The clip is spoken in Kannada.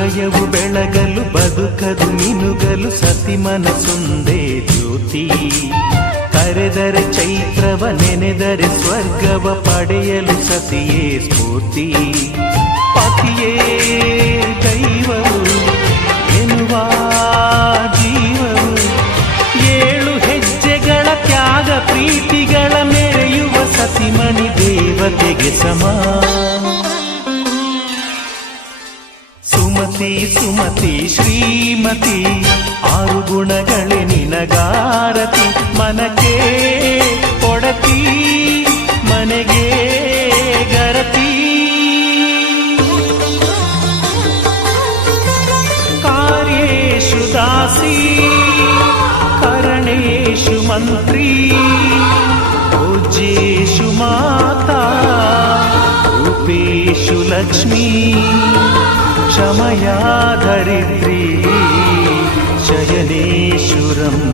ಹೃದಯವು ಬೆಳಗಲು ಬದುಕದು ಮಿನುಗಲು ಸತಿ ಮನಸೊಂದೇ ಜ್ಯೋತಿ. ಕರೆದರೆ ಚೈತ್ರವ ನೆನೆದರೆ ಸ್ವರ್ಗವ ಪಡೆಯಲು ಸತಿಯೇ ಸ್ಫೂರ್ತಿ. ಪತಿಯೇ ದೈವವು ಎನ್ನುವ ಜೀವವು, 7 ಹೆಜ್ಜೆಗಳ ತ್ಯಾಗ ಪ್ರೀತಿಗಳ ಮೆರೆಯುವ ಸತಿಮಣಿ ದೇವತೆಗೆ ಸಮ. ಸುಮತಿ ಸುಮತಿ ಶ್ರೀಮತಿ 6 ಗುಣಗಳೇ ನಿನಗಾರತಿ. ಮನಕ್ಕೆ ಕೊಡತಿ ಮನೆಗೆ ಗರತಿ. ಕಾರ್ಯೇಷು ದಾಸಿ ಕರಣೇಷು ಮಂತ್ರಿ. ಪೂಜ್ಯೇಷು ಮಾತಾ ರೂಪೇಷು ಲಕ್ಷ್ಮೀ. क्षमया धरित्री शयनेश्वरम्.